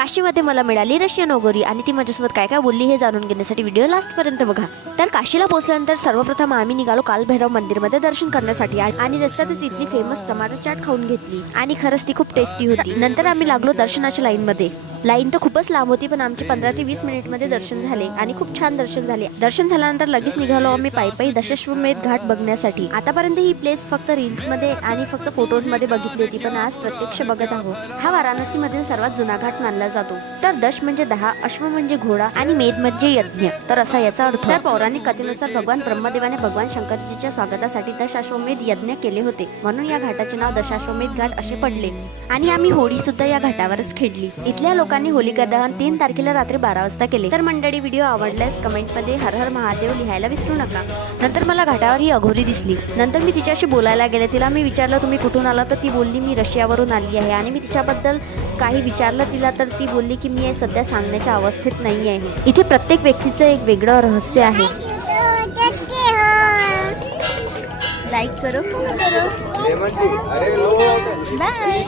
काशीमध्ये मला मिळाली रशियन ओगोरी आणि ती माझ्यासोबत काय काय बोलली हे जाणून घेण्यासाठी व्हिडिओ लास्ट पर्यंत बघा। तर काशीला पोहोचल्यानंतर सर्वप्रथम आम्ही निघालो कालभैरव मंदिरमध्ये दर्शन करण्यासाठी आणि रस्त्यातच इथली फेमस टमाटर चाट खाऊन घेतली आणि खरंच ती खूप टेस्टी होती। नंतर आम्ही लागलो दर्शनाच्या लाईनमध्ये। लाईन तर खूपच लांब होती पण आमचे 15 ते 20 मिनिटमध्ये दर्शन झाले आणि खूप छान दर्शन झाले। दर्शन झाल्यानंतर लगेच निघालो आम्ही पायी दशाश्वमेध घाट बघण्यासाठी। आतापर्यंत ही प्लेस फक्त रील्स मध्ये आणि फक्त फोटोज मध्ये बघितली होती पण आज प्रत्यक्ष बघत आहोत। हा वाराणसी मधील सर्वात जुना घाट मानला जातो। तर दश म्हणजे 10, अश्व म्हणजे घोडा आणि मेध म्हणजे यज्ञ, तर असा याचा अर्थ। तर पौराणिक कथेनुसार भगवान ब्रह्मदेवाने भगवान शंकरजीच्या स्वागतासाठी दशाश्वमेध यज्ञ केले होते, म्हणून या घाटाचे नाव दशाश्वमेध घाट असे पडले। आणि आम्ही होळी सुद्धा या घाटावरच खेळली। इथल्या लोकांनी होलिका दहन 3 तारखेला रात्री 12 वाजता केले। तर मंडळी, व्हिडिओ आवडल्यास कमेंट मध्ये हर हर महादेव लिहायला विसरू नका। नंतर मला घाटावर ही अघोरी दिसली। नंतर मी तिच्याशी बोलायला गेले। तिला मी विचारलं तुम्ही कुठून आला, तर ती बोलली मी रशियावरून आली आहे। आणि मी तिच्याबद्दल काही विचारलं तिला, तर ती बोलली की मी सध्या सांगण्याच्या अवस्थेत नाही आहे। इथे प्रत्येक व्यक्तीचं एक वेगळं रहस्य आहे। लाईक करो, बाय।